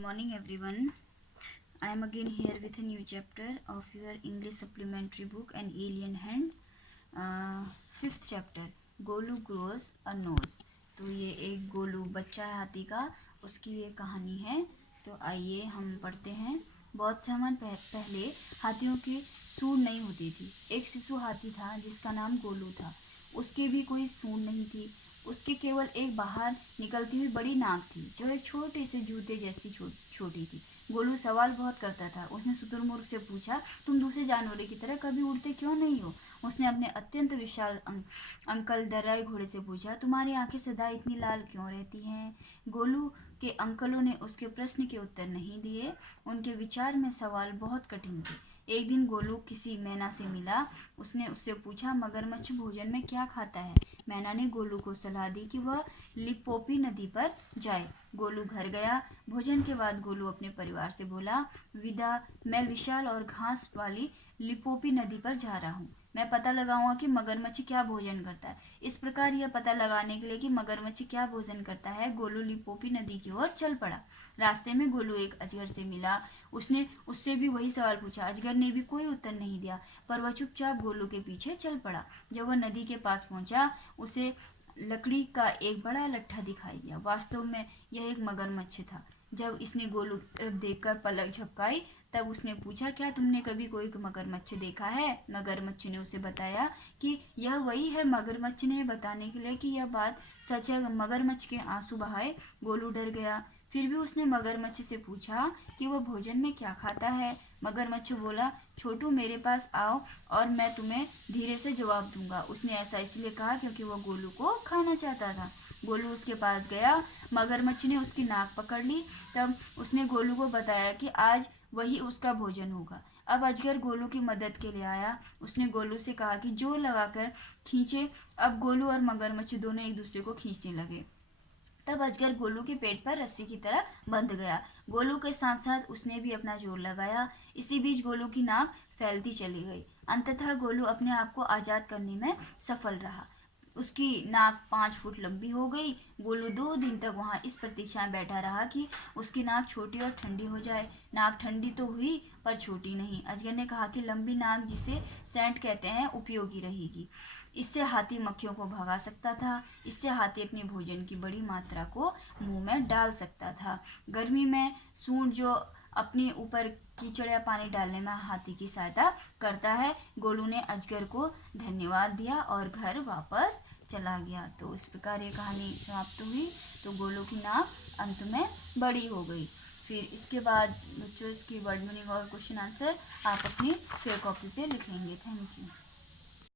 morning everyone. I am again here with a new chapter of your English supplementary book An Alien Hand. Fifth chapter Golu grows a nose. तो ये एक गोलू बच्चा है हाथी का, उसकी ये कहानी है। तो आइए हम पढ़ते हैं। बहुत समय पहले हाथियों की सूंड नहीं होती थी। एक शिशु हाथी था जिसका नाम गोलू था। उसके भी कोई सूंड नहीं थी। उसके केवल एक बाहर निकलती हुई बड़ी नाक थी जो एक छोटे से जूते जैसी छोटी थी। गोलू सवाल बहुत करता था। उसने शुतुरमुर्ग से पूछा, तुम दूसरे जानवरों की तरह कभी उड़ते क्यों नहीं हो? उसने अपने अत्यंत विशाल अंकल दर्राई घोड़े से पूछा, तुम्हारी आंखें सदा इतनी लाल क्यों रहती हैं? गोलू के अंकलों ने उसके प्रश्न के उत्तर नहीं दिए। उनके विचार में सवाल बहुत कठिन थे। एक दिन गोलू किसी मैना से मिला। उसने उससे पूछा, मगरमच्छ भोजन में क्या खाता है? मैना ने गोलू को सलाह दी कि वह लिपोपी नदी पर जाए। गोलू घर गया। भोजन के बाद गोलू अपने परिवार से बोला, विदा, मैं विशाल और घास वाली लिपोपी नदी पर जा रहा हूँ। मैं पता लगाऊंगा कि मगरमच्छ क्या भोजन करता है। इस प्रकार यह पता लगाने के लिए कि मगरमच्छ क्या भोजन करता है, गोलू लिपोपी नदी की ओर चल पड़ा। रास्ते में गोलू एक अजगर से मिला। उसने उससे भी वही सवाल पूछा। अजगर ने भी कोई उत्तर नहीं दिया, पर वह चुपचाप गोलू के पीछे चल पड़ा। जब वह नदी के पास पहुंचा, उसे लकड़ी का एक बड़ा लट्ठा दिखाई दिया। वास्तव में यह एक मगरमच्छ था। जब इसने गोलू देखकर पलक झपकाई, तब उसने पूछा, क्या तुमने कभी कोई मगरमच्छ देखा है? मगरमच्छ ने उसे बताया कि यह वही है। मगरमच्छ ने बताने के लिए कि यह बात सच है, मगरमच्छ के आंसू बहाए। गोलू डर गया। फिर भी उसने मगरमच्छ से पूछा कि वह भोजन में क्या खाता है। मगरमच्छ बोला, छोटू मेरे पास आओ और मैं तुम्हें धीरे से जवाब दूंगा। उसने ऐसा इसलिए कहा क्योंकि वह गोलू को खाना चाहता था। गोलू उसके पास गया। मगरमच्छ ने उसकी नाक पकड़ ली। तब उसने गोलू को बताया कि आज वही उसका भोजन होगा। अब अजगर गोलू की मदद के लिए आया। उसने गोलू से कहा कि जोर लगाकर खींचे। अब गोलू और मगरमच्छ दोनों एक दूसरे को खींचने लगे। तब अजगर गोलू के पेट पर रस्सी की तरह बंध गया। गोलू के साथ साथ उसने भी अपना जोर लगाया। इसी बीच गोलू की नाक फैलती चली गई। अंततः गोलू अपने आप को आजाद करने में सफल रहा। उसकी नाक 5 फुट लंबी हो गई। गोलू 2 दिन तक वहां इस प्रतीक्षा में बैठा रहा कि उसकी नाक छोटी और ठंडी हो जाए। नाक ठंडी तो हुई, पर छोटी नहीं। अजगर ने कहा कि लंबी नाक, जिसे सेंट कहते हैं, उपयोगी रहेगी। इससे हाथी मक्खियों को भगा सकता था। इससे हाथी अपने भोजन की बड़ी मात्रा को मुंह में डाल सकता था। गर्मी में सूंड जो अपने ऊपर कीचड़ या पानी डालने में हाथी की सहायता करता है। गोलू ने अजगर को धन्यवाद दिया और घर वापस चला गया। तो इस प्रकार ये कहानी समाप्त हुई। तो गोलू की नाक अंत में बड़ी हो गई। फिर इसके बाद बच्चों इसकी वर्ड मीनिंग और क्वेश्चन आंसर आप अपनी फेयर कॉपी पे लिखेंगे। Thank you.